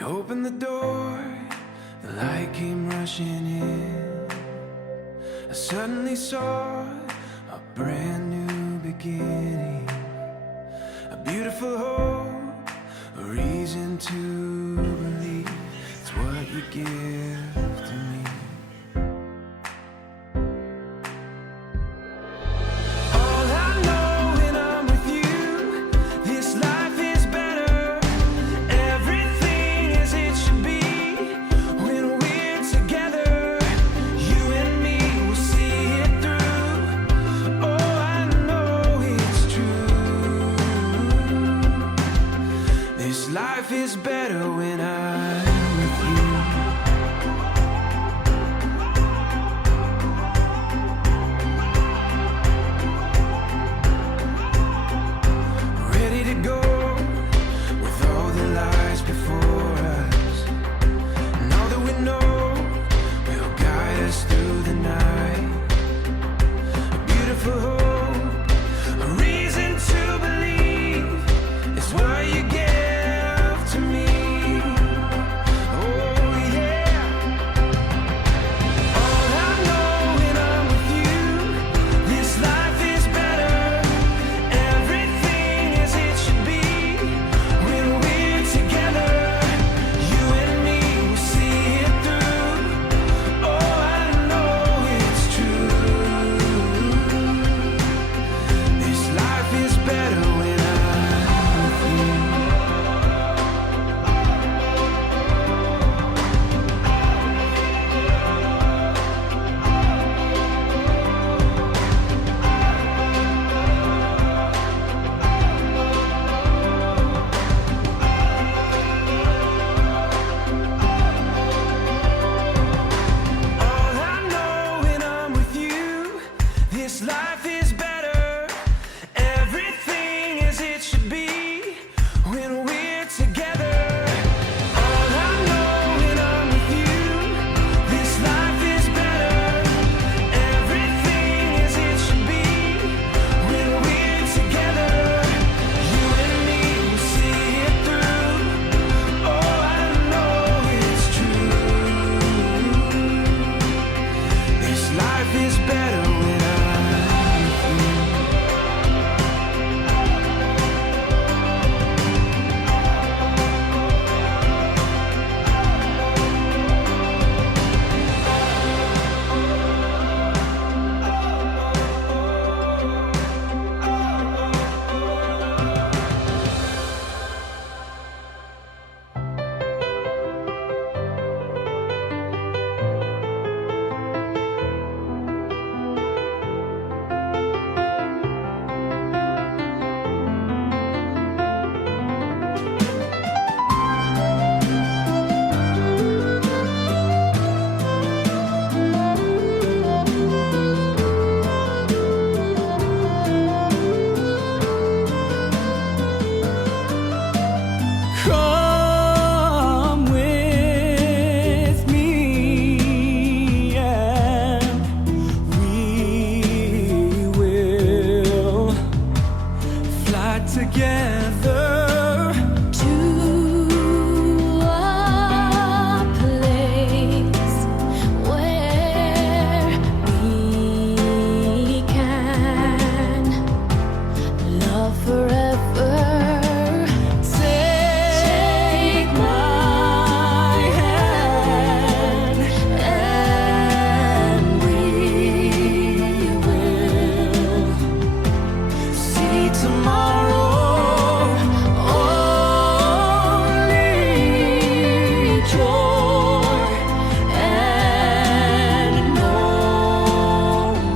You opened the door, the light came rushing in. I suddenly saw a brand new beginning, a beautiful hope, a reason to believe. It's what you give to me. All I know when I'm with you, this life is better. Everything as it should be. When we're together, you and me will see it through. Oh, I know it's true. This life is better when I'm with you. Ready to go with all the lies before us. And all that we know will guide us through the night. A beautiful hope, a reason to believe is what you give to me. Oh yeah. All I know when I'm with you, this life is better. Everything as it should be. When we're together, you and me will see it through. Oh, I know it's true. This life is better when I'm with you. All I know when I'm with you, this life is better. Everything as it should be when we're together. All I know when I'm with you, this life is better. Everything as it should be when we're together. You and me will see it through. Oh, I know it's true. This life is better when I'm with you. Come with me and we will fly together To a place where we can love forever. Take my hand and we will see tomorrow. Only joy and no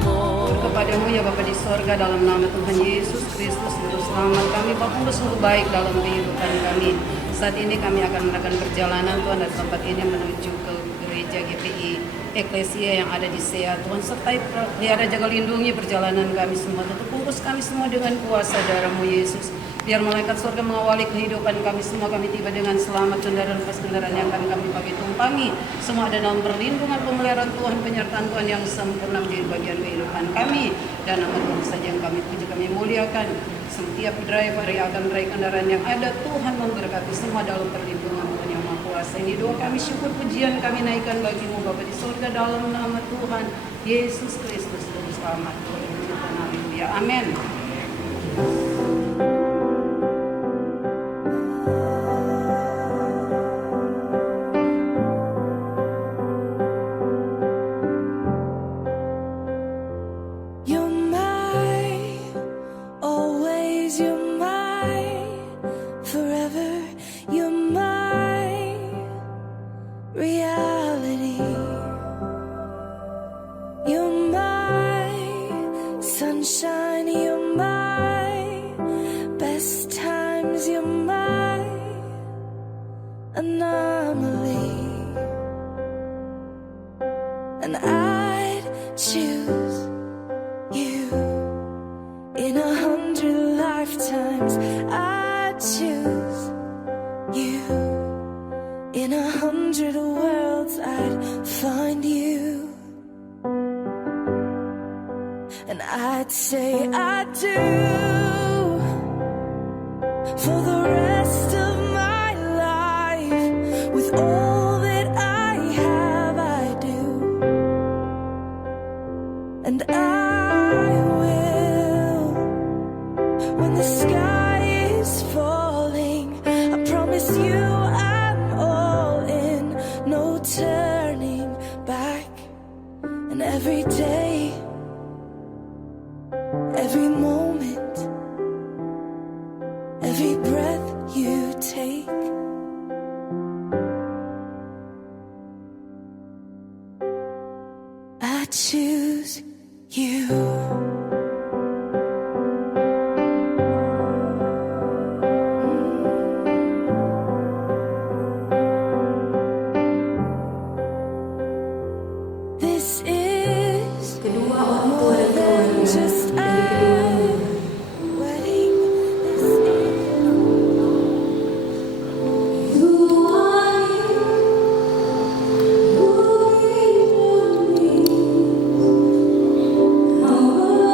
more. Kepadamu ya Bapa di sorga, dalam nama Tuhan Yesus Kristus, Juru Selamat kami, Bapa sungguh baik dalam kehidupan kami. Saat ini kami akan melakukan perjalanan Tuhan dari tempat ini menuju ke gereja GPI Eklesia yang ada di SEA. Tuhan sertai pelihara jaga lindungi perjalanan kami semua. Tutup bungkus kami semua dengan kuasa darah-Mu Yesus. Biar malaikat surga mengawali kehidupan kami semua. Kami tiba dengan selamat, kendaraan lepas kendaraan yang akan kami pakai tumpangi. Semua ada dalam perlindungan pemeliharaan Tuhan, penyertaan Tuhan yang sempurna menjadi bagian kehidupan kami. Dan nama Tuhan saja yang kami puji, kami muliakan. Setiap driver yang akan meraih kendaraan yang ada, Tuhan memberkati semua dalam perlindungan Tuhan yang Maha Kuasa. kuasa. Ini doa kami, syukur pujian kami naikkan bagi-Mu Bapa di surga dalam nama Tuhan Yesus Kristus Juru Selamat. Haleluya. Amin. You're my, always you're my, forever you're my reality. You're my sunshine, you're my best times, you're my anomaly. And I'd choose you in 100 lifetimes. I choose you in 100 worlds. I'd find you, and I'd say I do for the rest of my life. With all that I have, I do. And I will, when the sky is falling, I promise you I'm all in, no turning back. And every day, every moment, every breath you take, I choose you. This is Kedua orang tua more dan than keluarga just a dari keduanya. wedding. This is You are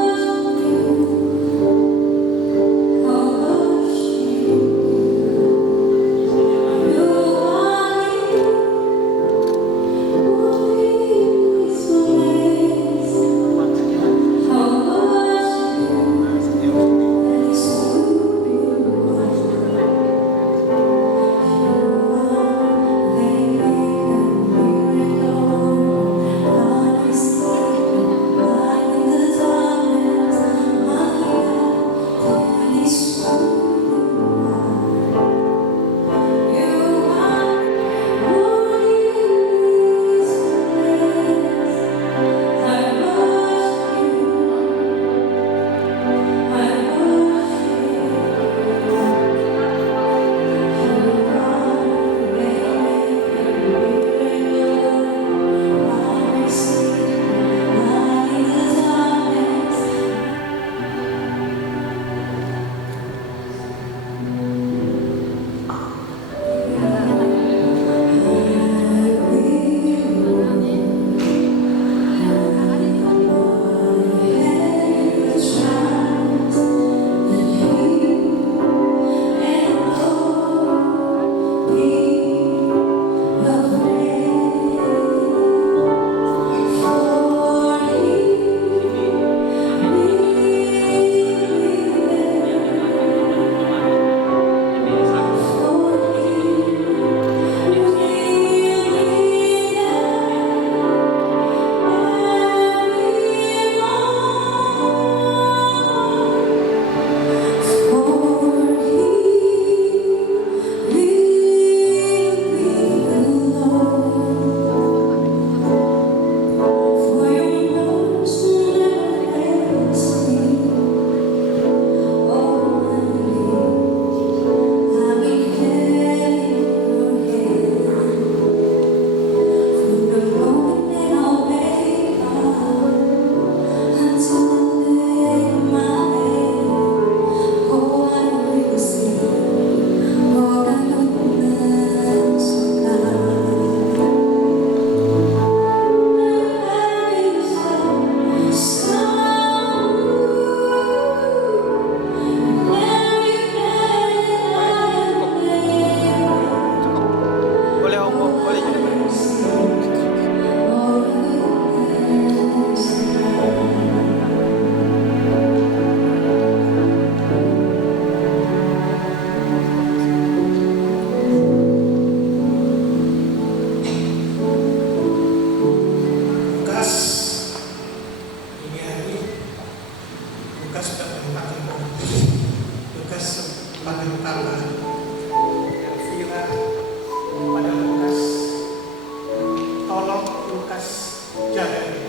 Lukas, jaga dia,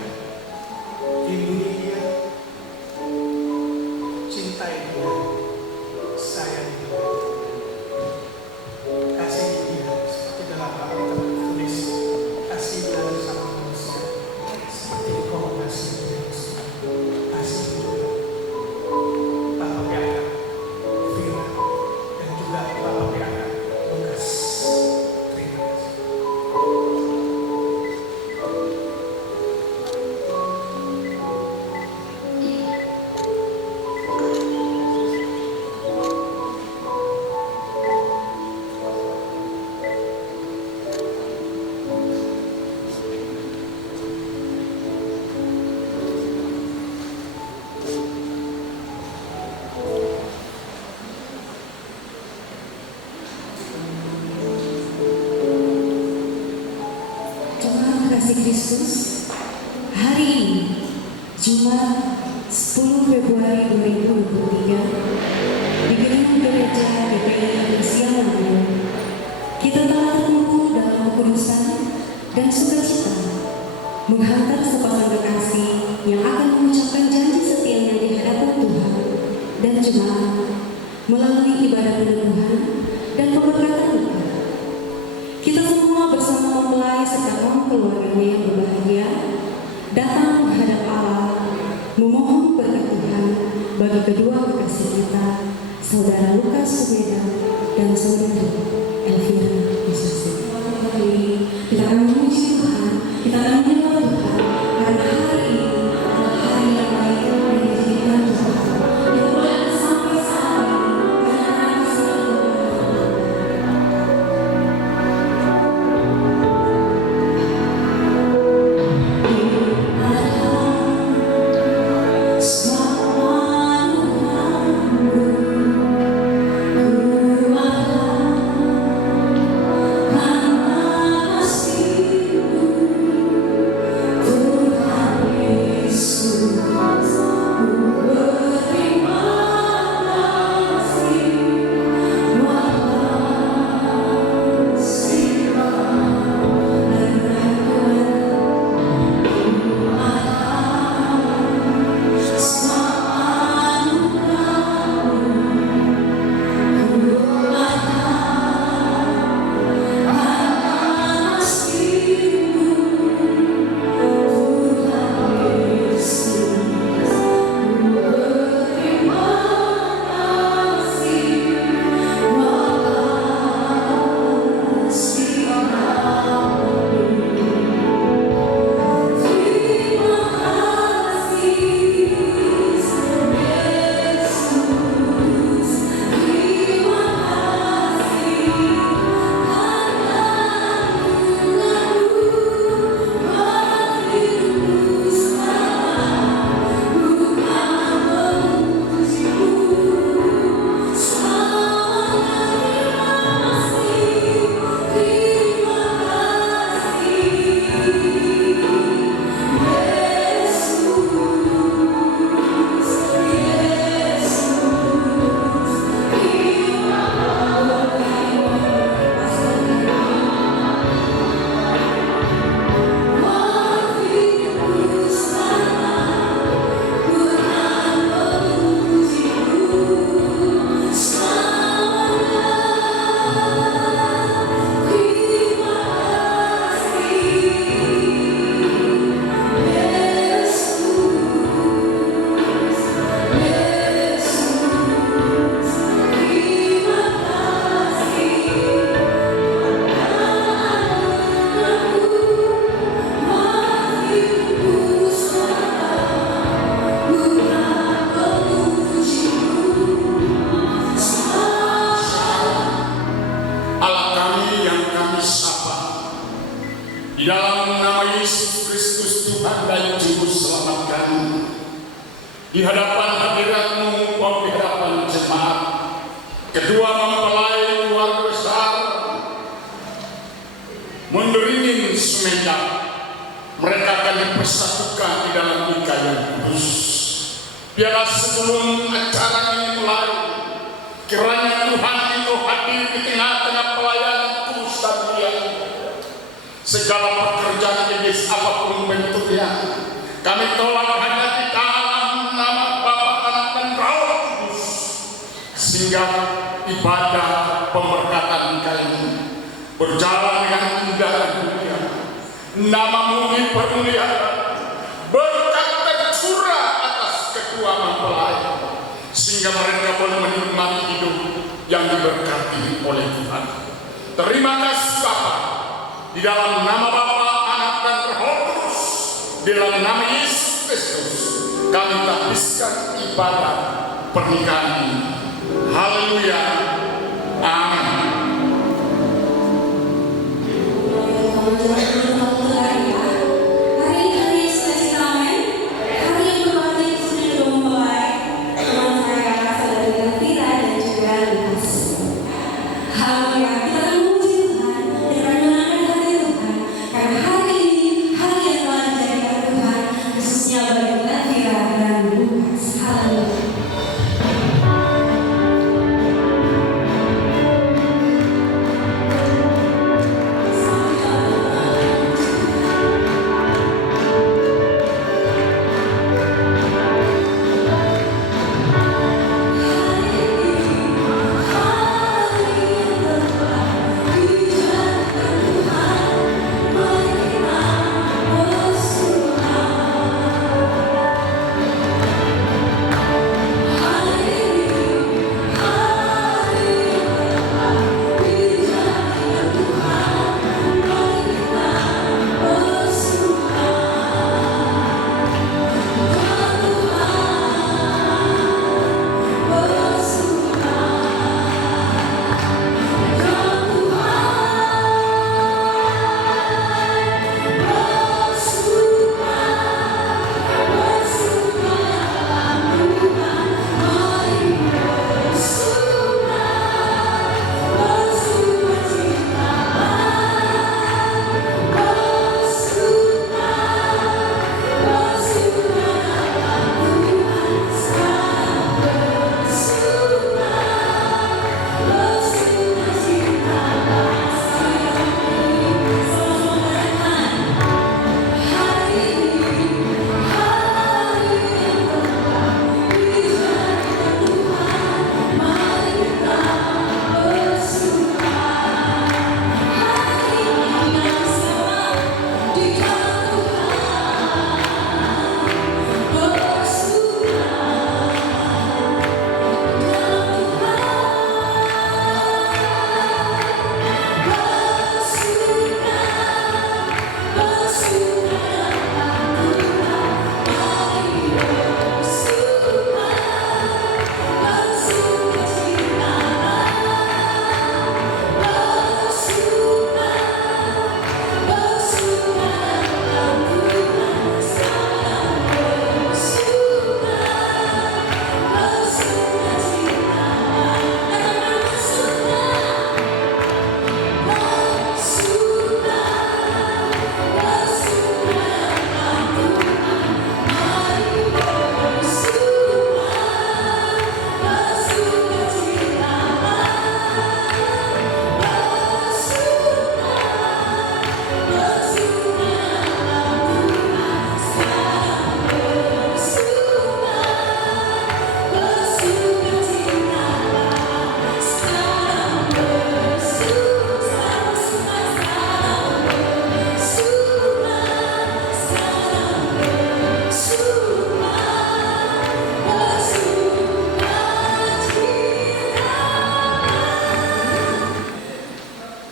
lindungi dia, cintai dia, sayangi dia, kasihi dia seperti dalam Alkitab tertulis, kasihilah sama manusia seperti engkau mengasihi manusia. Kasihi juga Bapak Piana, Vina, dan juga Bapak Piana, Lukas. Terima kasih. Tuhan kasih Kristus, hari ini Jumat 10 Februari 2023 di gedung gereja GPI Kasihan kita telah terkumpul dalam kekudusan dan sukacita menghantar sepasang kekasih yang akan mengucapkan janji setianya di hadapan Tuhan dan jemaat melalui ibadah peneguhan dan pemberkatan. Kita semua bersama mempelai serta kaum keluarganya yang berbahagia datang menghadap Allah memohon berkat Tuhan bagi kedua kekasih kita, Saudara Lukas Subeda dan Saudari Elvira Yusuf. Kita akan memuji Tuhan, kita akan menyembah Tuhan karena hari ini adalah hari yang baik yang dijadikan Tuhan. Kita boleh sampai saat ini karena selalu Di dalam nama Yesus Kristus Tuhan dan Juru Selamat kami, di hadapan hadiratmu, di hadapan jemaat, kedua mempelai keluarga besar menderingin semenjak mereka akan dipersatukan di dalam nikah yang kudus. Biarlah sebelum acara ini mulai, kiranya Tuhan Engkau hadir di tengah-tengah pelayanan kudus dan mulia. segala pekerjaan iblis apapun bentuknya, kami tolak hanya di dalam nama Bapa, Anak, dan Roh Kudus, sehingga ibadah pemberkatan kali ini berjalan dengan indah dan mulia. Namamu dipermuliakan, berkat tercurah atas kedua mempelai, sehingga mereka boleh menikmati hidup yang diberkati oleh Tuhan. Terima kasih Bapa, di dalam nama Bapa, Anak, dan Roh Kudus, di dalam nama Yesus Kristus, kami habiskan ibadah pernikahan ini. Haleluya. Amin.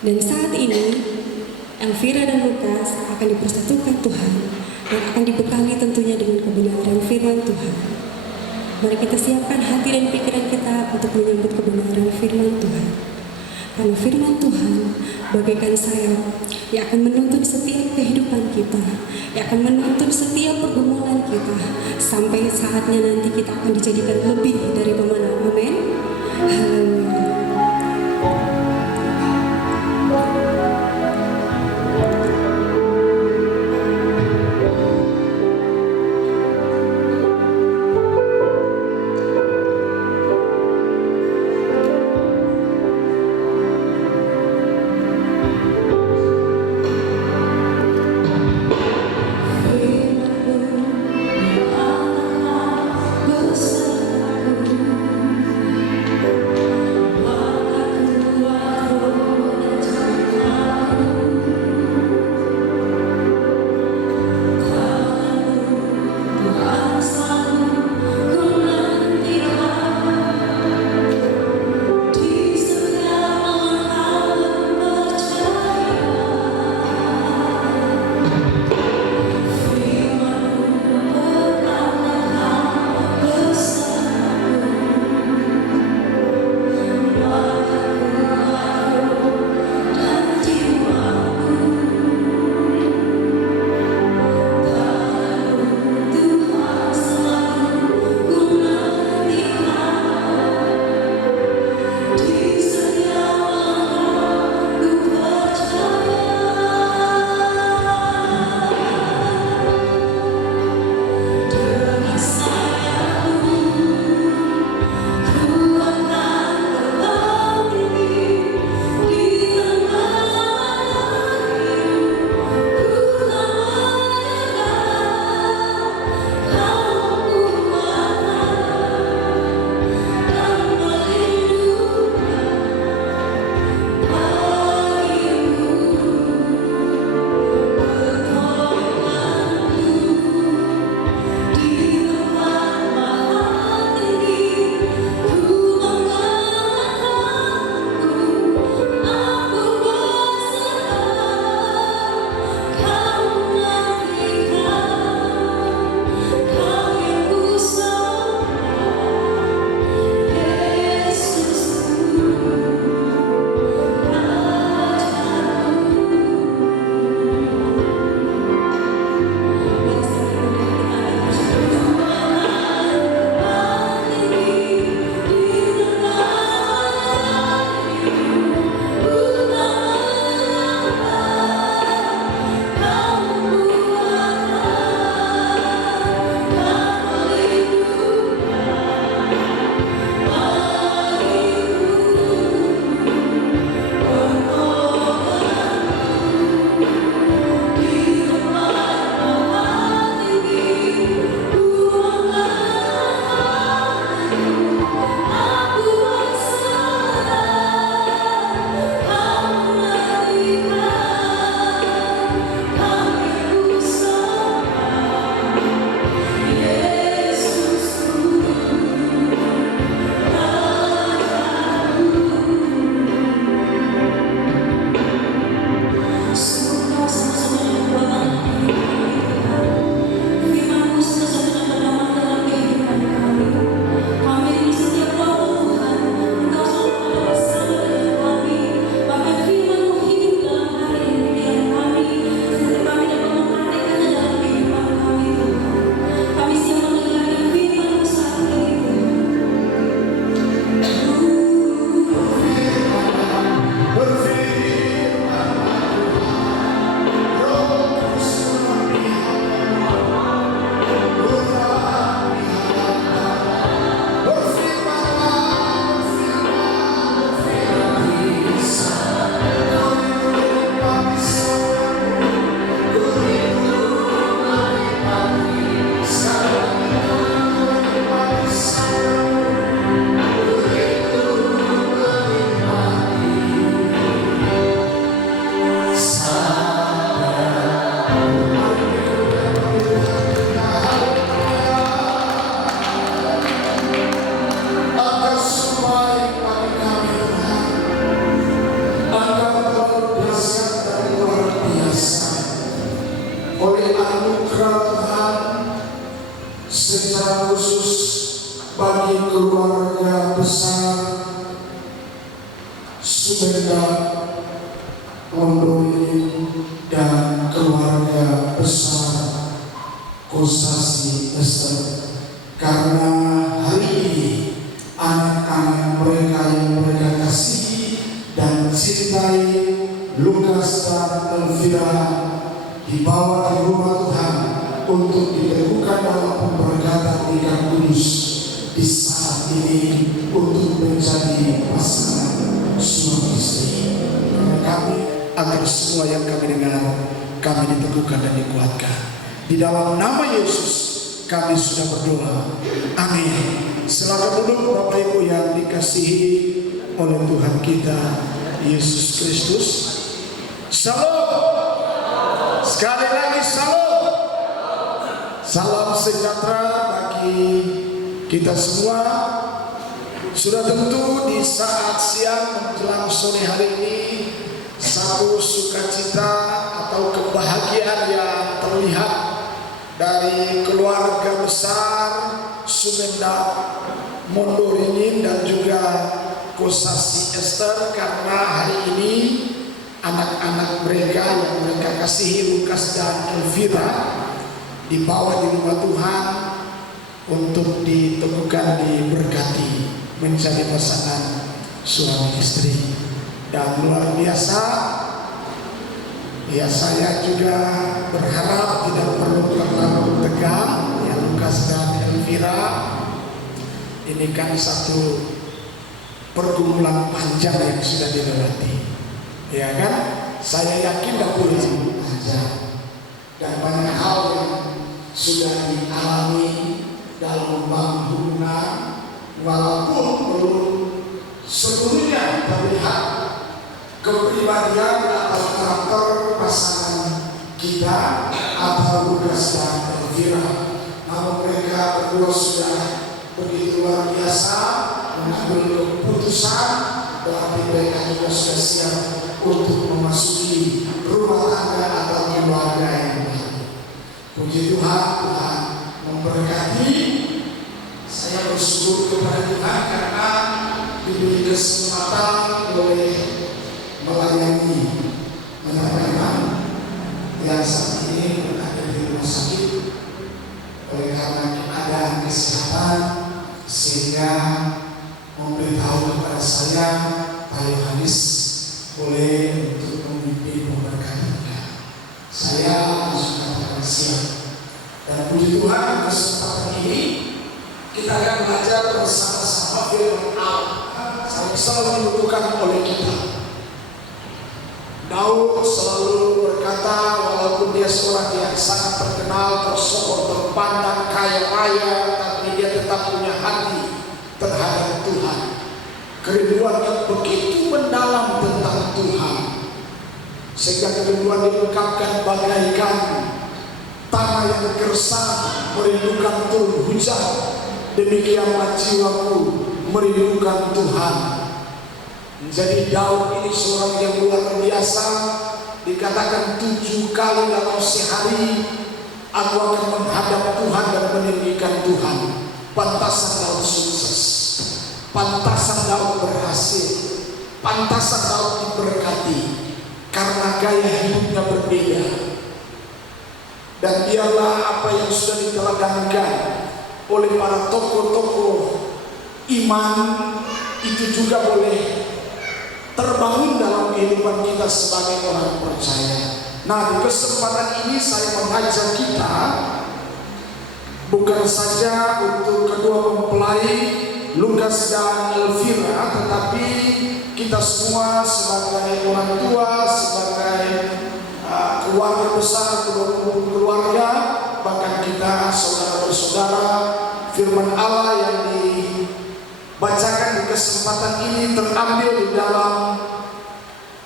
Dan saat ini, Elvira dan Lukas akan dipersatukan Tuhan dan akan dibekali tentunya dengan kebenaran firman Tuhan. Mari kita siapkan hati dan pikiran kita untuk menyambut kebenaran firman Tuhan. Karena firman Tuhan bagaikan sayap yang akan menuntun setiap kehidupan kita, yang akan menuntun setiap pergumulan kita, sampai saatnya nanti kita akan dijadikan lebih dari pemenang. Amin. Haleluya. anugerah Tuhan secara khusus bagi keluarga besar Sumenda Mondoi dan keluarga besar Kosasi Esther, karena hari ini anak-anak mereka yang mereka kasihi dan cintai, Lukas dan Elvira, dibawa di rumah Tuhan untuk diteguhkan dalam pemberkatan ikan kudus di saat ini untuk menjadi pasangan suami istri. Kami agar semua yang kami dengar, kami diteguhkan dan dikuatkan. Di dalam nama Yesus kami sudah berdoa. Amin. Silakan duduk Bapak Ibu yang dikasihi oleh Tuhan kita Yesus Kristus. Shalom. Sekali lagi shalom. Salam sejahtera bagi kita semua. Sudah tentu di saat siang menjelang sore hari ini satu sukacita atau kebahagiaan yang terlihat dari keluarga besar Sumenda Mondoi dan juga Kosasi Esther, karena hari ini anak-anak mereka yang mereka kasihi, Lukas dan Elvira, dibawa di rumah Tuhan untuk ditemukan, diberkati menjadi pasangan suami istri. Dan luar biasa, ya saya juga berharap tidak perlu terlalu tegang ya Lukas dan Elvira. Ini kan satu pergumulan panjang yang sudah dilewati, ya kan? Saya yakin tidak boleh panjang dan banyak hal yang sudah dialami dalam hubungan, walaupun belum seluruhnya terlihat kepribadian atau karakter pasangan kita atau Lukas dan Elvira. Namun mereka berdua sudah begitu luar biasa mengambil keputusan, berarti mereka juga sudah siap untuk memasuki rumah tangga atau keluarga yang baru. Puji Tuhan, Tuhan memberkati. Saya bersyukur kepada Tuhan karena diberi kesempatan boleh melayani anak-anak yang saat ini berada di rumah sakit oleh karena keadaan kesehatan, sehingga memberitahu kepada saya Pak Yohanes boleh untuk memimpin pemberkatan. Saya langsung katakan siap, dan puji Tuhan kesempatan ini kita akan belajar bersama-sama firman Allah. Saya selalu dibutuhkan oleh kita. Daud selalu berkata, walaupun dia seorang yang sangat terkenal, tersohor, terpandang, kaya raya, tapi dia tetap punya hati terhadap Tuhan. Kerinduannya begitu mendalam tentang Tuhan, sehingga kerinduan diungkapkan bagaikan tanah yang gersang merindukan turun hujan. Demikianlah jiwaku merindukan Tuhan. Jadi Daud ini seorang yang luar biasa. Dikatakan 7 kali dalam sehari aku akan menghadap Tuhan dan meninggikan Tuhan. Pantasan Daud sukses, pantasan Daud berhasil, pantasan Daud diberkati karena gaya hidupnya berbeda. Dan biarlah apa yang sudah diteladankan oleh para tokoh-tokoh iman itu juga boleh terbangun dalam kehidupan kita sebagai orang percaya. Nah, di kesempatan ini saya mengajak kita bukan saja untuk kedua mempelai Lukas dan Elvira, tetapi kita semua sebagai orang tua, sebagai keluarga besar, keluarga, bahkan kita saudara bersaudara. Firman Allah yang dibacakan di kesempatan ini terambil di dalam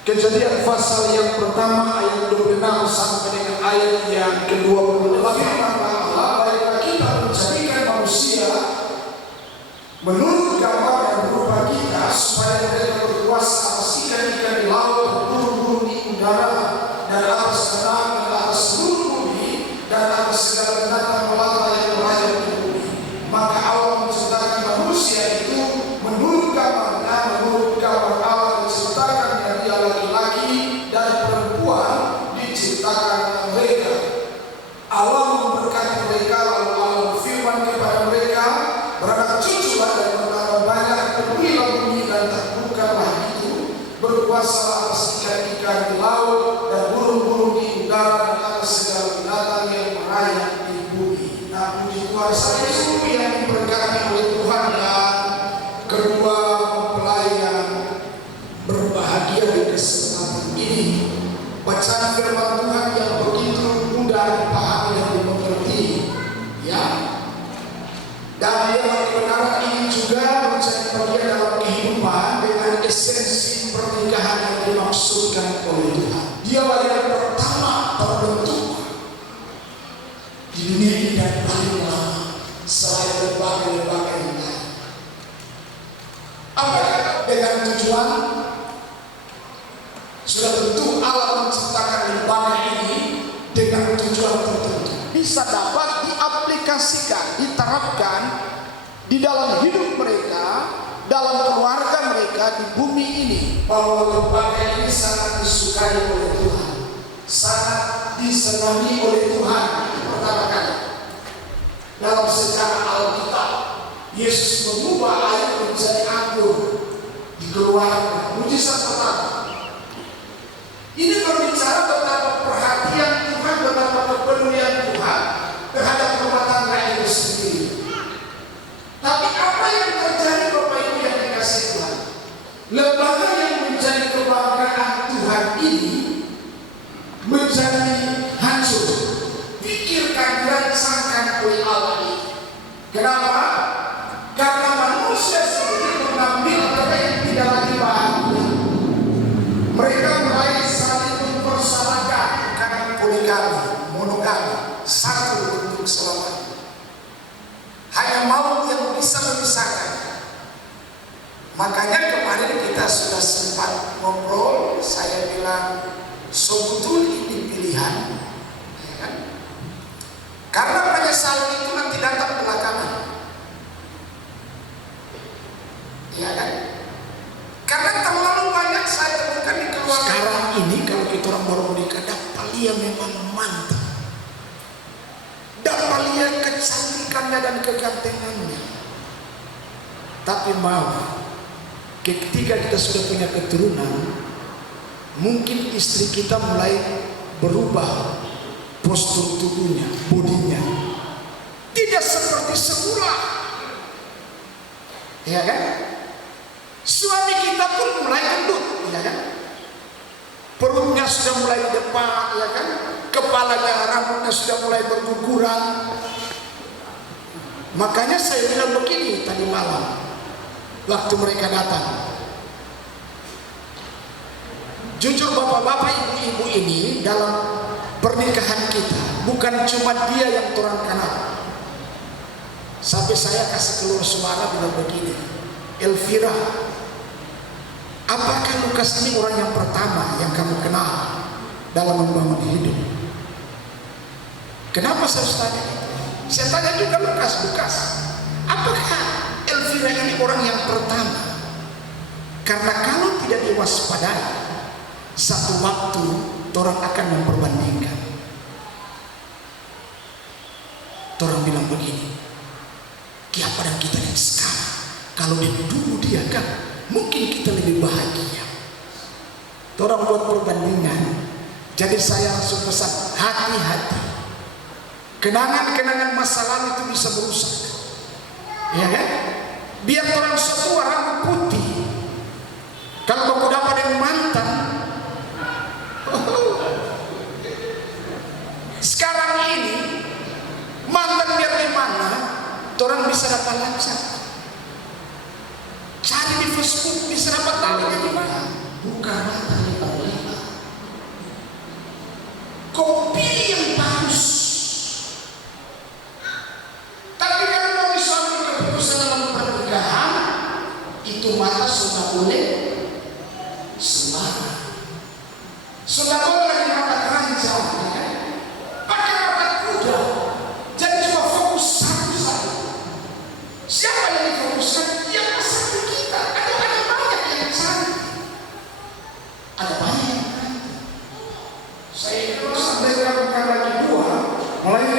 Kejadian pasal yang pertama ayat 26 sampai dengan ayat yang ke-28. Firman Allah, baiklah kita menjadikan manusia menurut gambar dan berupa kita, supaya mereka berkuasa atas ikan-ikan di laut, burung-burung di udara, dan atas ternak, dan atas seluruh bumi, dan atas segala binatang melata yang merayap di bumi. Maka Allah menciptakan manusia itu menurut gambarnya, menurut gambar Allah diciptakan dari dia laki-laki dan perempuan diciptakan mereka. Allah memberkati mereka, lalu Allah berfirman kepada mereka, beranak cuculah dan bertambah banyak, penuhilah bumi dan taklukkanlah itu, berkuasalah atas ikan-ikan di laut dan burung-burung di udara dan atas segala binatang yang merayap di bumi. Nah, puji Tuhan, saya sungguh yang diberkati oleh Tuhan, dan kedua mempelai yang berbahagia di kesempatan ini. Bacaan firman Tuhan yang begitu mudah dipahami dan dimengerti, ya. Dan yang kebenaran ini juga menjadi bagian dalam kehidupan dengan esensi pernikahan yang dimaksudkan oleh Tuhan. Dialah yang pertama terbentuk di dunia ini dan paling lama selain berbagai-bagai yang lain. Apakah dengan tujuan? Sudah tentu Allah menciptakan lembaga ini dengan tujuan tertentu. Bisa dapat diaplikasikan, diterapkan di dalam hidup mereka, dalam keluarga mereka di bumi ini. Bahwa lembaga ini sangat disukai oleh Tuhan, sangat disenangi oleh Tuhan. Pertama kali dalam sejarah Alkitab, Yesus mengubah air menjadi anggur di keluarga. Mujizat pertama. Ini berbicara betapa perhatian Tuhan, betapa kepedulian Tuhan terhadap rumah tangga itu sendiri. Tapi apa yang terjadi Bapak Ibu yang dikasih Tuhan? Lembaga yang menjadi kebanggaan Tuhan ini menjadi hancur. Pikirkan, dirancangkan oleh Allah ini. Kenapa? Karena manusia sendiri mengambil apa yang tidak lagi bahagia. Mereka mulai saling mempersalahkan karena poligami, monogami, satu untuk selamanya. Hanya maut yang bisa memisahkan. Makanya kemarin kita sudah sempat ngobrol, saya bilang sebetulnya ini pilihan, ya kan? Karena penyesalan itu nanti datang belakangan, ya kan? Karena terlalu banyak saya temukan di keluarga sekarang ini, kalau kita orang baru menikah, dapat lihat memang mantap, dapat lihat kecantikannya dan kegantengannya. Tapi mau ketika kita sudah punya keturunan, mungkin istri kita mulai berubah postur tubuhnya, bodinya, tidak seperti semula, ya kan? Suami kita pun mulai gendut, ya kan? Perutnya sudah mulai di depan, ya kan? Kepalanya, rambutnya sudah mulai berguguran. Makanya saya bilang begini tadi malam, waktu mereka datang. Jujur bapak-bapak, ibu-ibu ini dalam pernikahan kita, bukan cuma dia yang turun kenal. Sampai saya kasih keluar suara bilang begini, Elvira, apakah Lukas ini orang yang pertama yang kamu kenal dalam membangun hidup? Kenapa saya tanya? Saya tanya juga Lukas, apakah Elvira ini orang yang pertama? Karena kalau tidak diwaspadai, satu waktu orang akan memperbandingkan. Orang bilang begini, siapa dan kita yang sekarang? Kalau dari dulu dia kan, mungkin kita lebih bahagia. Orang buat perbandingan. Jadi saya langsung pesan, hati-hati. Kenangan-kenangan masa lalu itu bisa merusak, ya kan? Biar orang setua rambut putih, kalau kau dapat yang mantan, sekarang ini mantan biar di mana, orang bisa dapat langsung. Cari di Facebook bisa dapat tahu di mana. Bukan mantan yang berlima. Kau pilih yang bagus. Tapi kalau mau disambil keputusan dalam pernikahan, itu mata sudah boleh sembarang. Sudah boleh lagi mata keranjang, pakai mata kuda.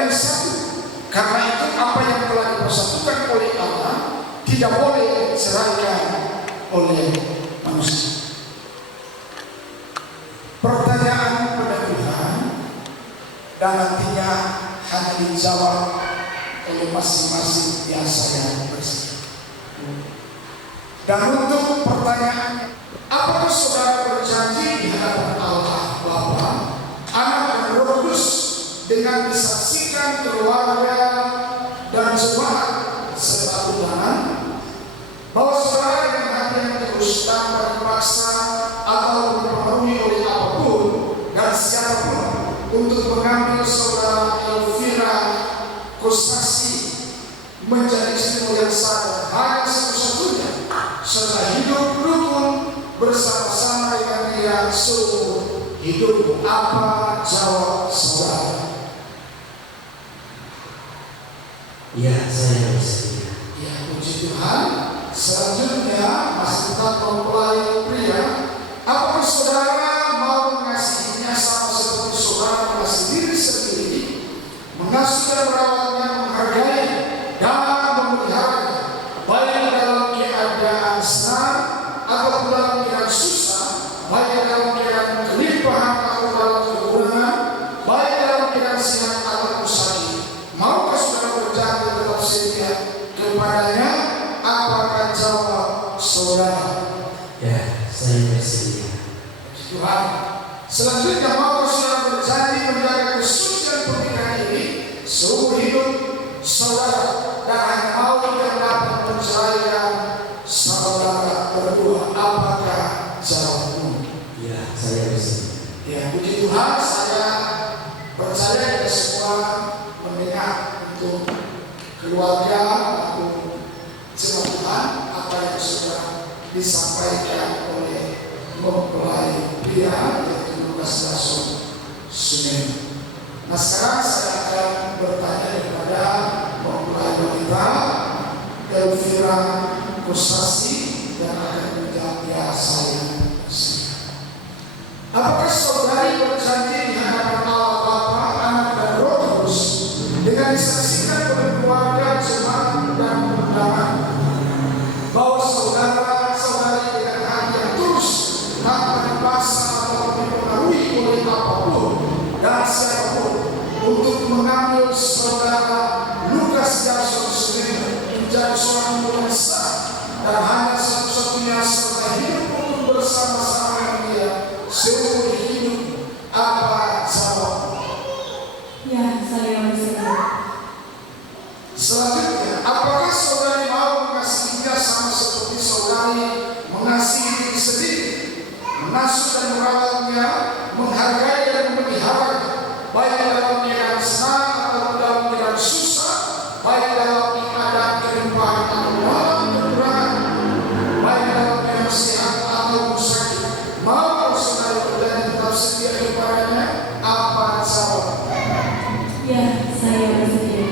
yang satu. Karena itu apa yang telah dipersatukan oleh Allah tidak boleh diceraikan oleh manusia. Pertanyaan pada Tuhan dan nantinya hanya dijawab oleh masing-masing yang saya bersedia. Dan untuk pertanyaannya, apakah saudara berjanji di hadapan Allah Bapa, Anak dan Roh Kudus dengan disaksikan keluarga dan jemaat serta undangan bahwa saudara dengan hati yang tulus tanpa dipaksa atau dipengaruhi oleh apapun dan siapapun untuk mengambil saudara Elvira Kosasi menjadi istri yang sah hanya satu-satunya, serta hidup rukun bersama-sama dengan dia seumur hidup. Apa jawab saudara? Ya, saya bersedia. Ya, puji Tuhan. Selanjutnya masih tentang mempelai pria. Apakah saudara mau mengasihinya sama seperti saudara mengasihi diri sendiri, mengasihi dan merawatnya, menghargai dan memeliharanya, baik dalam keadaan senang atau dalam keadaan susah, baik dalam keadaan kelimpahan atau dalam kekurangan, baik dalam keadaan sehat atau sakit? Maukah saudara berjanji tetap setia kepadanya? Apakah jawab saudara? Ya, saya bersedia. Tuhan. Selanjutnya, maukah saudara berjanji menjaga kesucian pernikahan ini seumur hidup saudara dan hanya mau yang dapat menceraikan saudara berdua? Apakah jawabmu? Ya, saya bersedia. Ya, puji Tuhan. Saya percaya kita semua mendengar untuk keluarga maupun jemaat Tuhan apa yang sudah disampaikan oleh mempelai pria yaitu Lukas Dason Sumen. Nah, sekarang saya akan bertanya kepada mempelai wanita Elvira Kosasi dan akan menjawab ya saya. Apakah saudari berjanji di hadapan Allah Bapa, Anak dan Roh Kudus dengan disaksikan oleh keluarga, jemaat dan undangan bahwa saudara-saudari dengan hati yang tulus tanpa dipaksa atau dipengaruhi oleh apapun dan siapapun untuk mengambil saudara Lukas Dason Sumen menjadi seorang yang sah dan hanya satu-satunya serta hidup untuk bersama-sama dengan dia seumur hidup? Apa jawab? Ya, saya bersedia. Selanjutnya, apakah saudari mau mengasihinya sama seperti saudari mengasihi diri sendiri, mengasuh dan merawatnya, menghargai dan memeliharanya, baik dalam keadaan senang atau dalam keadaan susah, baik dalam keadaan kelimpahan atau dalam kekurangan, baik dalam keadaan sehat atau sakit? Mau saudari berjanji tetap setia kepadanya? Apa jawab? Ya, saya bersedia.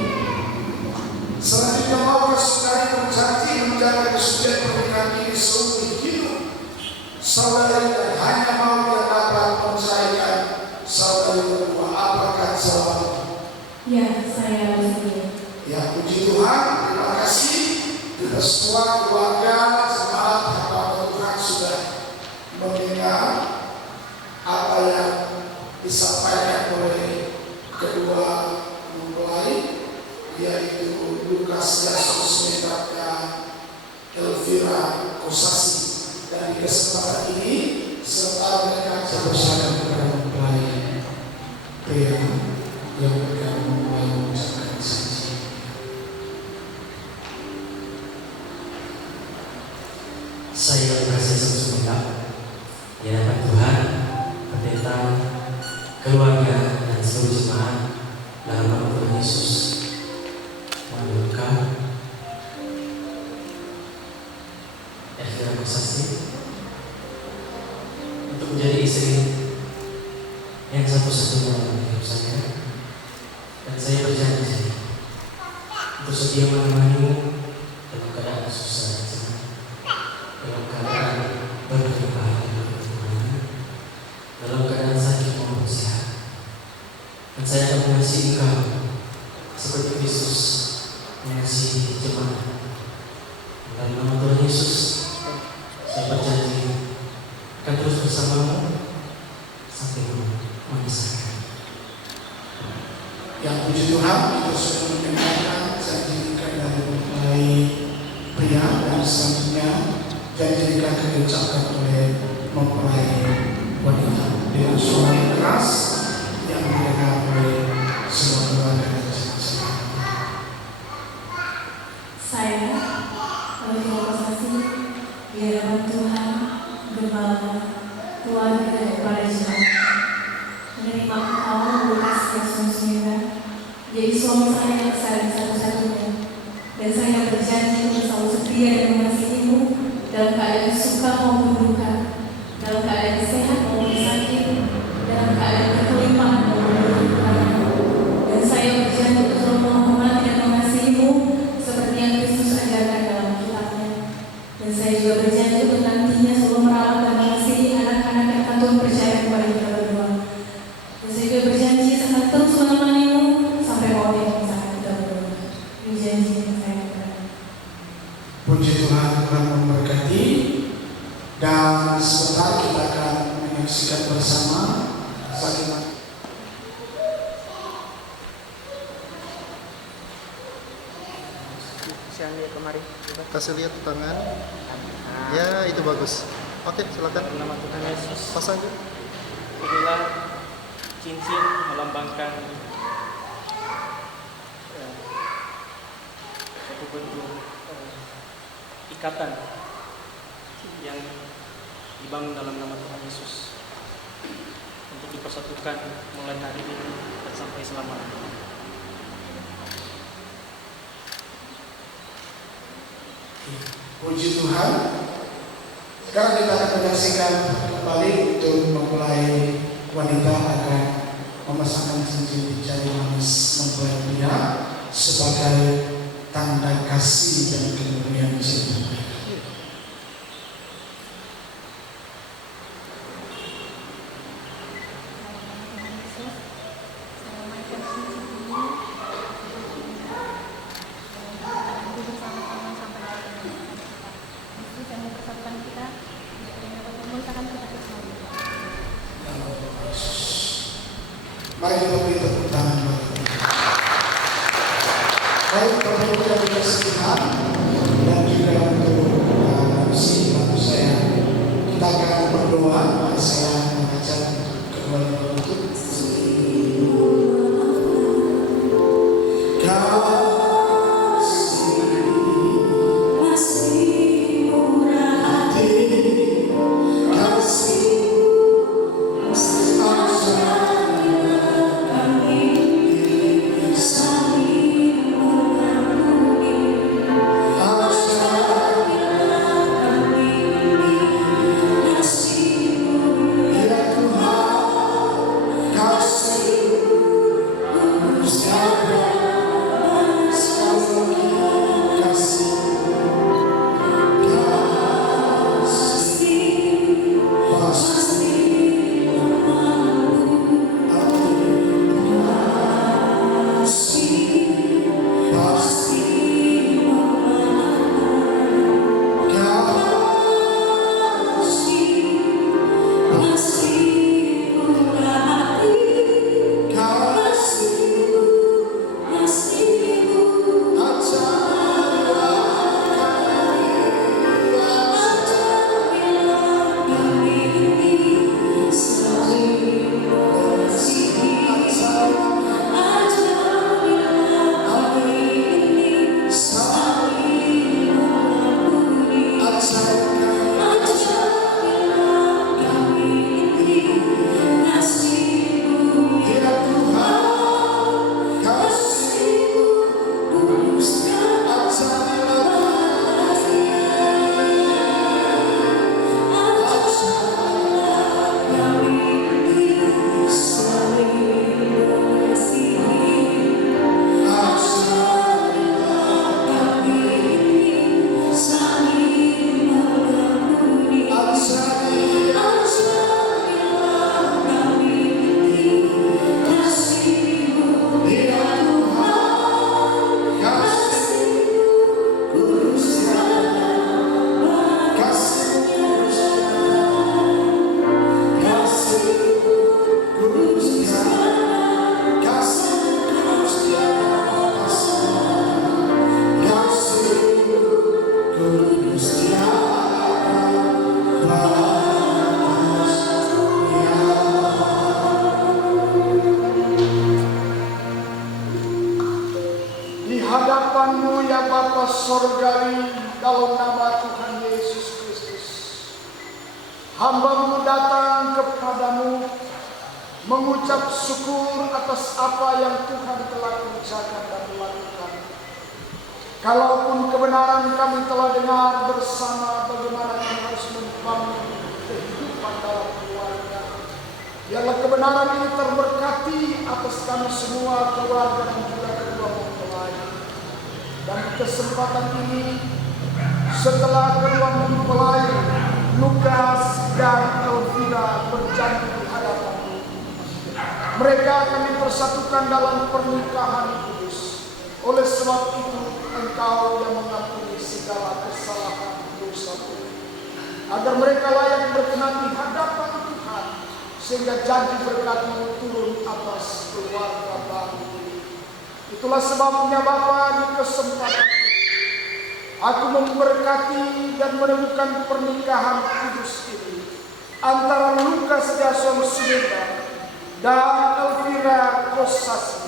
Selanjutnya, maukah saudari berjanji menjaga kesucian pernikahan ini seumur hidup saudari dan hanya mau yang dapat menceraikan saudari berdua? Apakah jawab? Ya, saya bersedia. Ya, puji Tuhan. Terima kasih. Kita semua keluarga jemaat hamba Tuhan sudah mendengar apa yang disampaikan oleh kedua mempelai, yaitu Lukas Dason Sumen dan Elvira Kosasi. Dan di kesempatan ini serta mereka saya bersama kepada mempelai pria yang akan memulai mengucapkan janji. Saya berhasil sebentar di hadapan Tuhan, pendeta, keluarga dan seluruh jemaat dalam nama Tuhan Yesus mendoakan Elvira Kosasi untuk menjadi istri yang satu-satunya dalam hidup saya, dan saya berjanji untuk setia menemanimu dalam keadaan susah dan senang, dalam keadaan berkelimpahan dan kekurangan, dalam keadaan sakit maupun sehat. Dan saya akan mengasihi engkau Dalam nama Tuhan Yesus, saya berjanji akan terus bersamamu sampai memisahkan. Yang puji Tuhan, kita sudah mendengarkan janji dari mulai pria dan selanjutnya janji akan diucapkan oleh mempelai wanita dengan suara yang keras yang didengar oleh semua keluarga dan saudara. Saya, oleh kasih di hadapan Tuhan, Gembala, keluarga dan para jemaat, menerima engkau Lukas yang sungguh-sungguh jadi suami saya yang sah dan satu-satunya, dan saya berjanji untuk selalu setia dan mengasihimu dalam keadaan suka maupun duka, dalam keadaan sehat maupun sakit, dalam keadaan berkelimpahan maupun berkekurangan. Dan saya berjanji untuk selalu menghormati dan mengasihimu seperti yang Kristus ajarkan dalam kitabnya. Dan saya juga berjanji untuk nantinya selalu merawat dan mengasihi anak-anak yang Tuhan percaya kepada kita berdua. Dan saya juga berjanji akan terus menemanimu sampai maut yang memisahkan kita berdua. Ini janji yang saya lakukan. Puji Tuhan, Tuhan memberkati. Dan sebentar kita akan menyaksikan bersama bagaimana kasih lihat tangan. Ya, itu bagus. Oke, silakan. Nama Tuhan Yesus. Pasang. Inilah cincin melambangkan satu bentuk ikatan yang dibangun dalam nama Tuhan Yesus untuk dipersatukan mulai hari ini dan sampai selama-lamanya. puji Tuhan. Sekarang kita akan menyaksikan kembali untuk mempelai wanita akan memasangkan cincin di jari manis mempelai pria sebagai tanda kasih dan kemurnian cinta. Mari kita beri tepuk tangan bagi mereka. Baik, Bapak Ibu yang dikasihi Tuhan dan juga untuk MC lagu saya, kita akan berdoa. Mari saya mengajak kedua untuk hadapan-Mu ya Bapa Sorgawi, dalam nama Tuhan Yesus Kristus. Hamba-Mu datang kepadamu mengucap syukur atas apa yang Tuhan telah kerjakan dan lakukan. Kalaupun kebenaran kami telah dengar bersama bagaimana kami harus membangun kehidupan dalam keluarga, biarlah kebenaran ini terberkati atas kami semua, keluarga dan juga kedua mempelai. Dan kesempatan ini, setelah kedua mempelai Lukas dan Elvira berjanji di hadapan-Mu, mereka akan dipersatukan dalam pernikahan kudus. Oleh sebab itu, Engkau yang mengampuni segala kesalahan dosa, agar mereka layak berkenan di hadapan Tuhan, sehingga janji berkat-Mu turun atas keluarga baru ini. Itulah sebabnya Bapa, di kesempatan ini aku memberkati dan menemukan pernikahan kudus ini antara Lukas Jason Sumeda dan Elvira Kosasi.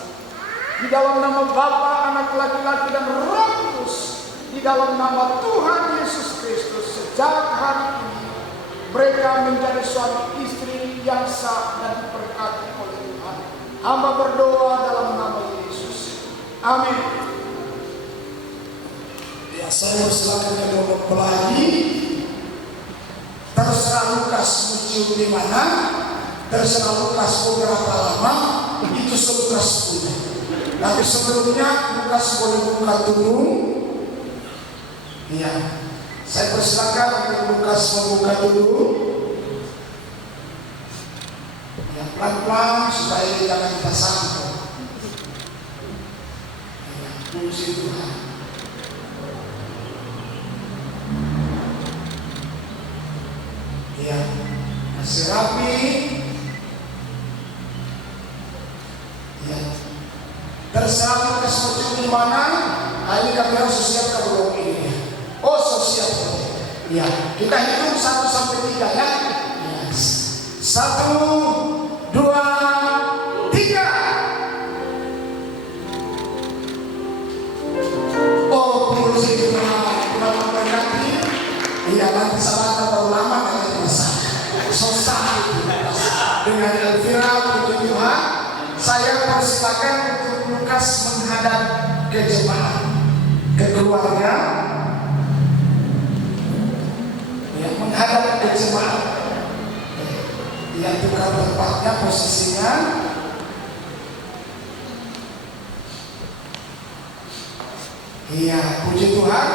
Di dalam nama Bapa, Anak laki-laki dan Roh Kudus, di dalam nama Tuhan Yesus Kristus, sejak hari ini mereka menjadi suami istri yang sah dan diberkati oleh Tuhan. Hamba berdoa dalam nama Yesus. Amin. Ya, saya persilakan kedua mempelai. Terserah Lukas muncul di mana, terserah Lukas beberapa lama, itu Lukas punya. Tapi sebelumnya Lukas boleh buka dulu. Iya, saya persilakan untuk Lukas membuka dulu. Ya, pelan-pelan supaya jangan kita sampai. Ya, puji Tuhan. Ya, masih rapi. Ya, terserah Lukas muncul di mana. Ini kami harus siapkan belum ini. Oh, sosial. Ya, kita hitung 1 sampai 3 ya. 1, 2, 3. Oh, puji Tuhan. Tuhan memberkati. Iya, nanti salah atau lama nanti sosah dengan Elvira. Puji Tuhan. Saya persilakan untuk Lukas menghadap ke jemaat, ke keluarga, ya, menghadap ke jemaat. Yang tukar tempatnya, posisinya. Iya, puji Tuhan.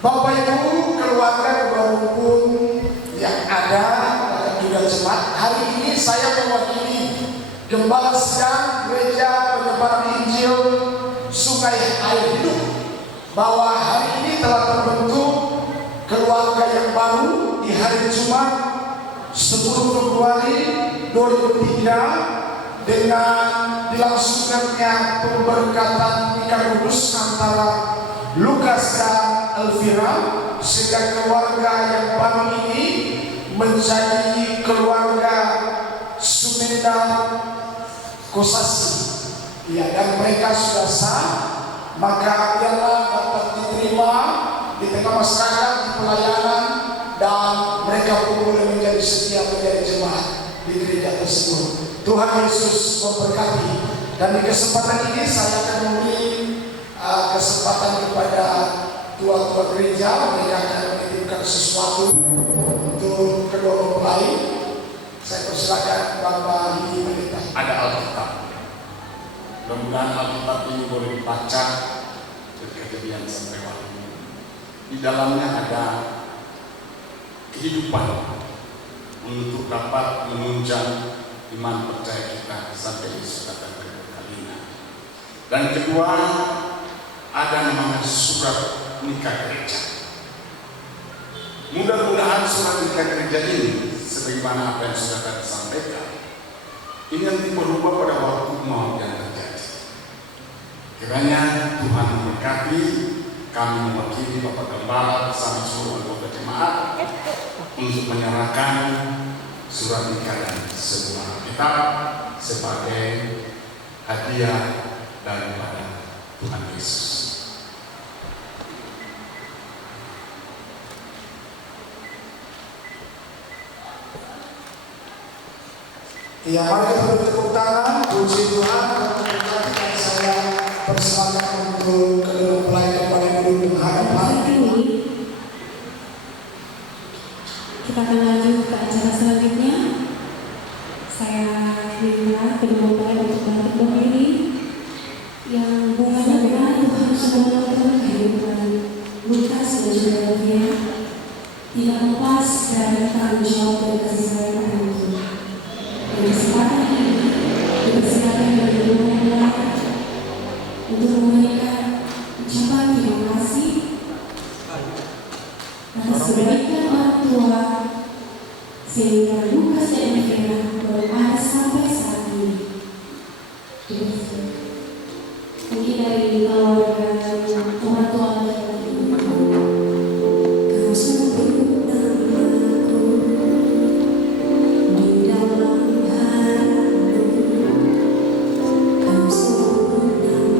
Bapak Ibu, keluarga rumpun yang ada dan juga jemaat, hari ini saya mewakili Gembala Sedang Gereja Penyebaran Injil Sungai Air Hidup, bahwa hari ini telah terbentuk keluarga yang baru di hari Jumat 10 Februari 2003 dengan dilangsungkannya pemberkatan nikah kudus antara Lukas dan Elvira, sehingga keluarga yang baru ini menjadi keluarga Sumeda Kosasi. Ya, dan mereka sudah sah, maka biarlah dapat diterima di tengah masyarakat, di pelayanan, dan mereka pun boleh menjadi setia menjadi jemaat di gereja tersebut. Tuhan Yesus memberkati. Dan di kesempatan ini saya akan memberi kesempatan kepada tua-tua gereja, mereka akan menitipkan sesuatu untuk kedua mempelai. Saya persilakan Bapak Hidi Pendeta. Ada Alkitab. Mudah-mudahan Alkitab ini boleh dibaca dari Kejadian sampai Wahyu. Di dalamnya ada kehidupan untuk dapat menunjang iman percaya kita sampai Yesus datang kalinya. Dan kedua, ada namanya surat nikah gereja. Mudah-mudahan surat nikah gereja ini, sebagaimana apa yang sudah tadi sampaikan, ini nanti berubah pada waktu mau yang terjadi. Kiranya Tuhan memberkati kami mewakili Bapak Gembala bersama seluruh anggota jemaat untuk menyerahkan surat nikah dan sebuah kitab sebagai hadiah daripada Yesus. Ya, mari kita bertepuk tangan, puji Tuhan, dan saya persilakan untuk kedua mempelai kembali duduk menghadap Saat ini kita akan lanjut ke acara selanjutnya. Saya minta kedua mempelai untuk bangkit berdiri. Yang bunganya benar Tuhan sudah melakukan kehidupan Lukas dan juga Olivia tidak lepas dari tanggung jawab dan kasih sayang Tuhan. Di kesempatan ini dipersilakan bagi kedua mempelai untuk memberikan ucapan terima kasih atas kebaikan orang tua sehingga Lukas dan Olivia baru ada sampai saat ini. Mungkin dari keluarga orang tua kau sebut namaku di dalam hatiku, kau sebut namaku di dalam sekarang namaku di hatiku.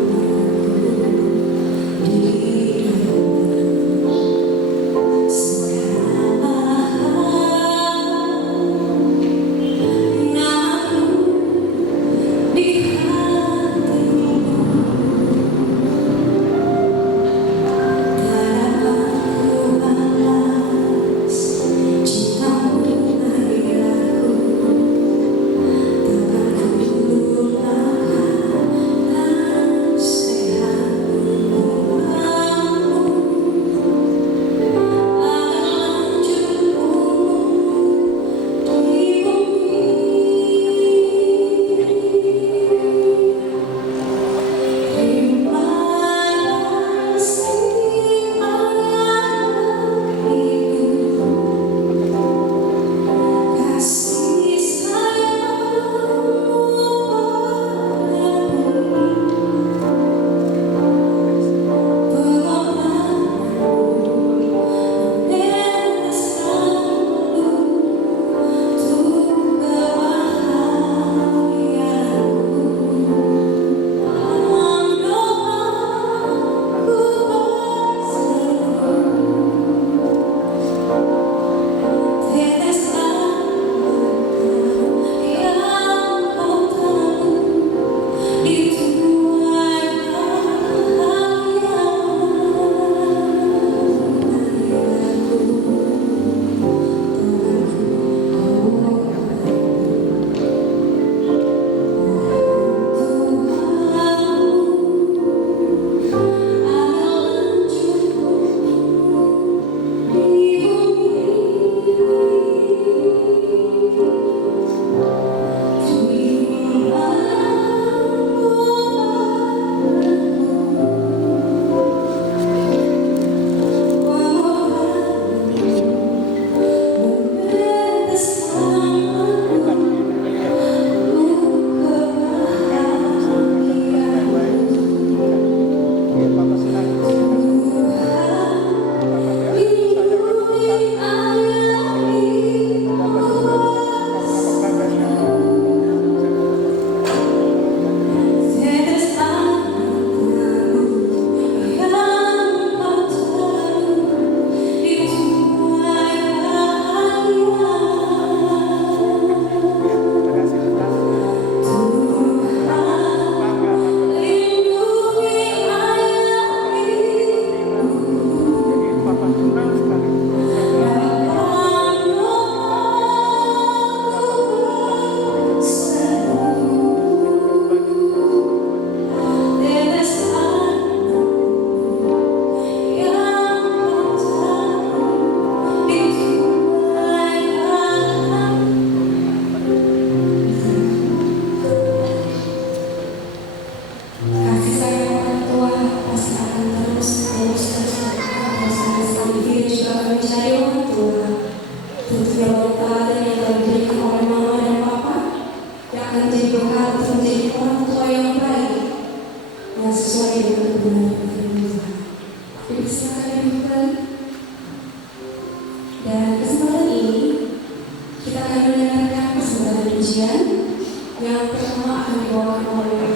Yang pertama akan dibawakan oleh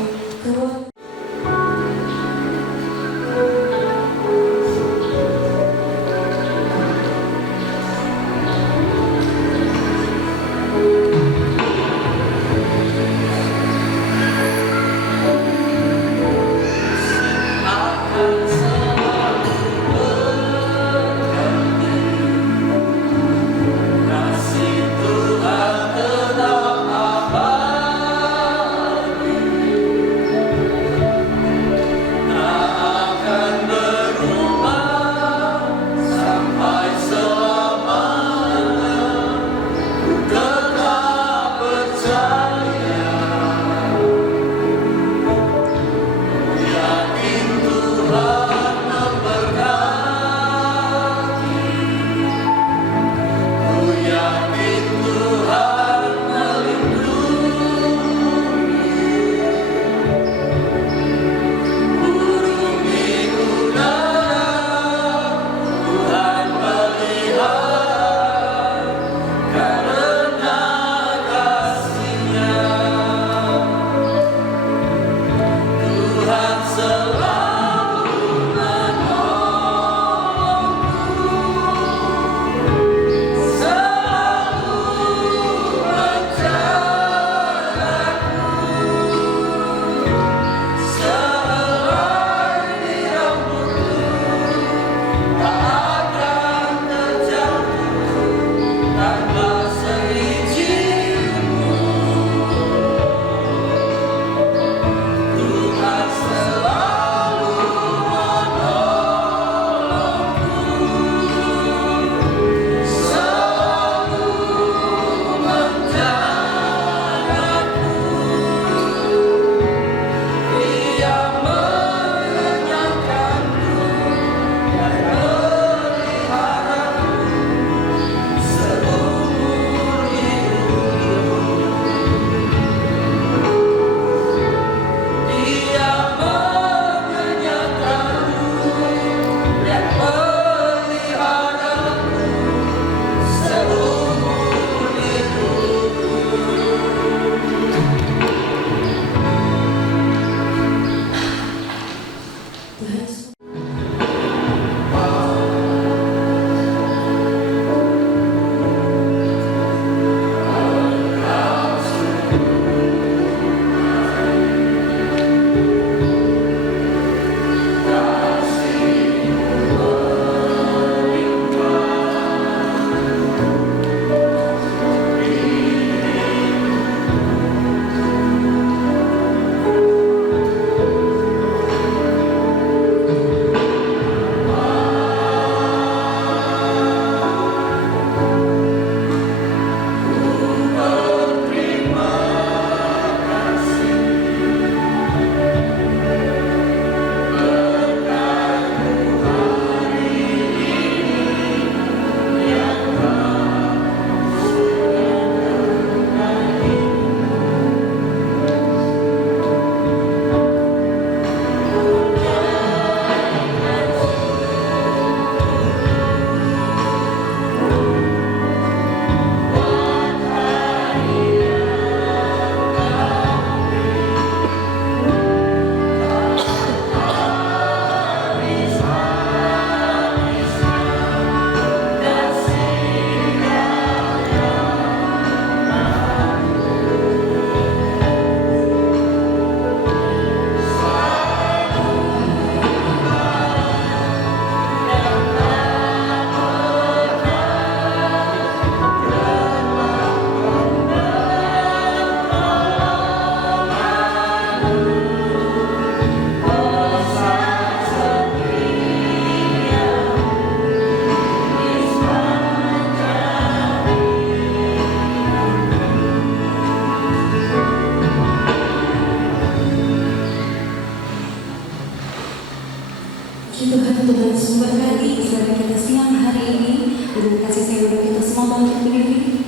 Tuhan Tuhan memberkati ibadah kita siang hari ini. Dengan kasih sayang udah kita semua bangkit berdiri.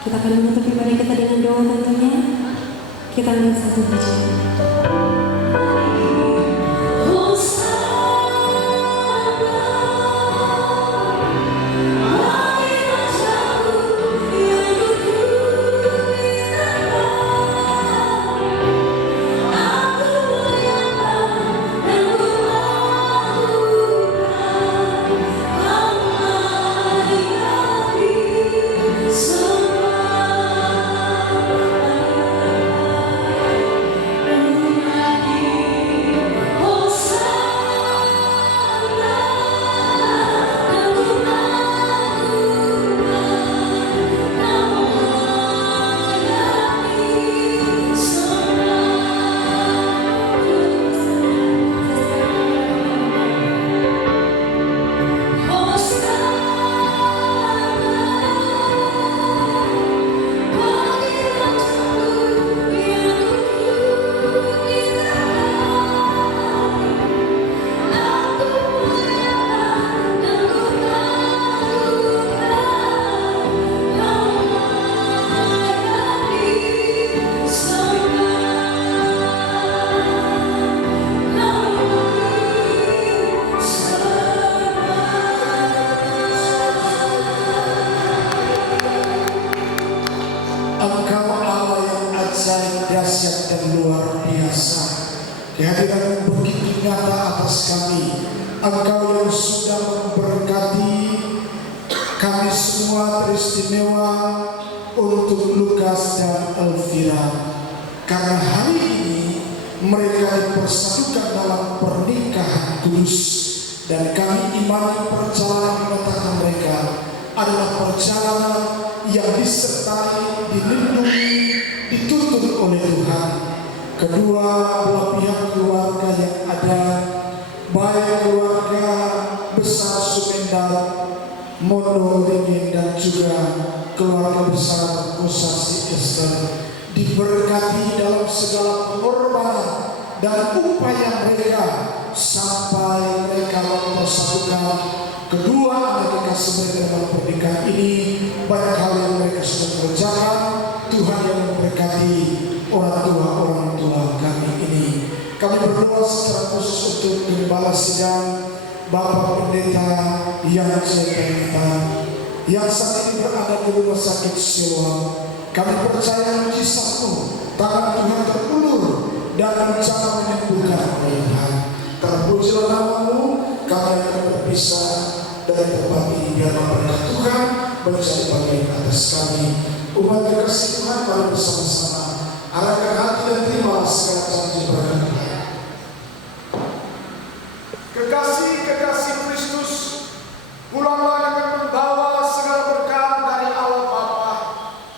Kita akan menutup ibadah kita dengan doa tentunya. Kita lihat satu pujian. Engkau Allah yang ajaib, dahsyat dan luar biasa. Kehadiran begitu nyata atas kami. Engkau yang sudah memberkati kami semua teristimewa untuk Lukas dan Elvira. Karena hari ini mereka dipersatukan dalam pernikahan kudus, dan kami imani perjalanan menetapkan mereka adalah perjalanan yang disertai, dilindungi, dituntun oleh Tuhan. Kedua belah pihak keluarga yang ada, baik keluarga besar Sumendal, Mono Ringin, dan juga keluarga besar Kosasi Esther, diberkati dalam segala pengorbanan dan upaya mereka sampai mereka mempersatukan kedua anak kekasih mereka dalam pernikahan ini. Banyak hal yang mereka sudah kerjakan. Tuhan yang memberkati orang tua kami ini. Kami berdoa secara khusus untuk gembala sidang Bapak Pendeta yang kita yang saat ini berada di rumah sakit Siloam. Kami percaya mujizat-Mu, tangan Tuhan terulur dan rencana menyembuhkan Tuhan. Terpujilah nama-Mu. Kami akan berpisah dari tempat ini, biar berkat Tuhan menjadi bagian atas kami. Umat kekasih Tuhan, mari bersama-sama arahkan hati dan terimalah segala janji berkat Tuhan. Kekasih-kekasih Kristus, pulanglah dengan membawa segala berkat dari Allah Bapa,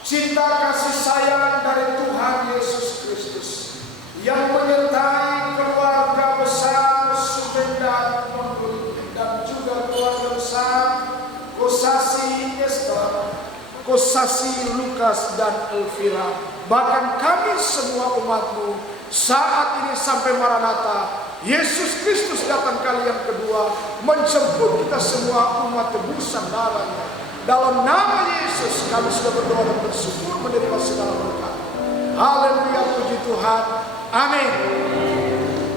cinta kasih sayang dari Tuhan Yesus Kristus yang menyertai keluarga besar Sumendal dan juga keluarga besar Kosasi Esther, Kosasi Lukas dan Elvira, bahkan kami semua umat-Mu saat ini sampai Maranatha. Yesus Kristus datang kali yang kedua menjemput kita semua umat tebusan darahnya. Dalam nama Yesus kami sudah berdoa dan bersyukur menerima segala berkat. Haleluya, puji Tuhan. Amin.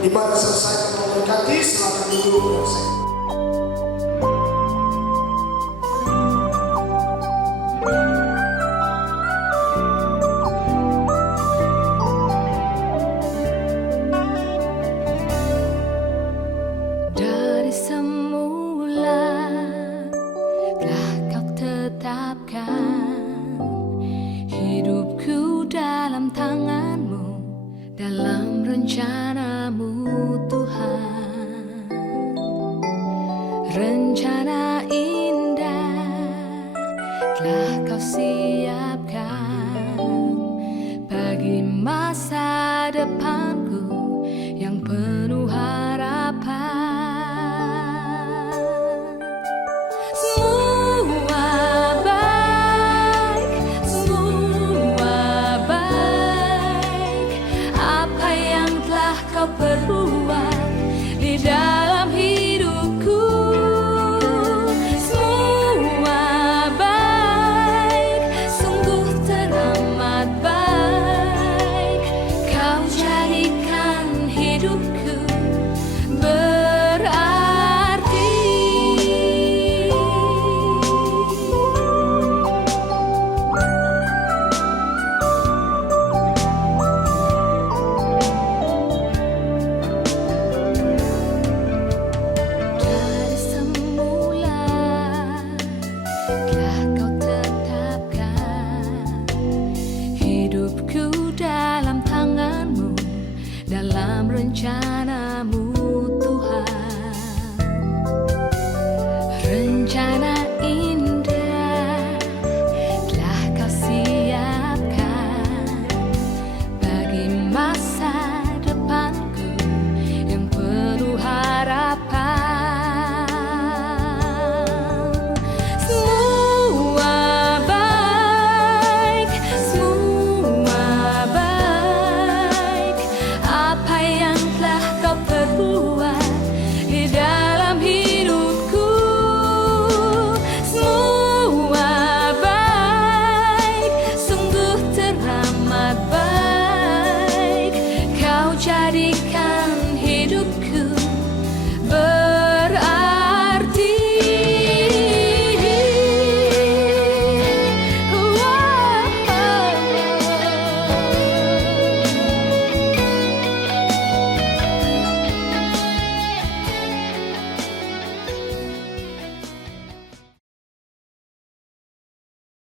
Ibadah selesai, memberkati. Silakan duduk. Dari semula telah Kau tetapkan hidupku dalam tangan-Mu, dalam rencana-Mu Tuhan. Rencana indah telah Kau siapkan bagi masa depanku yang penuh harapan. Semua baik, apa yang telah Kau perbuat di dalam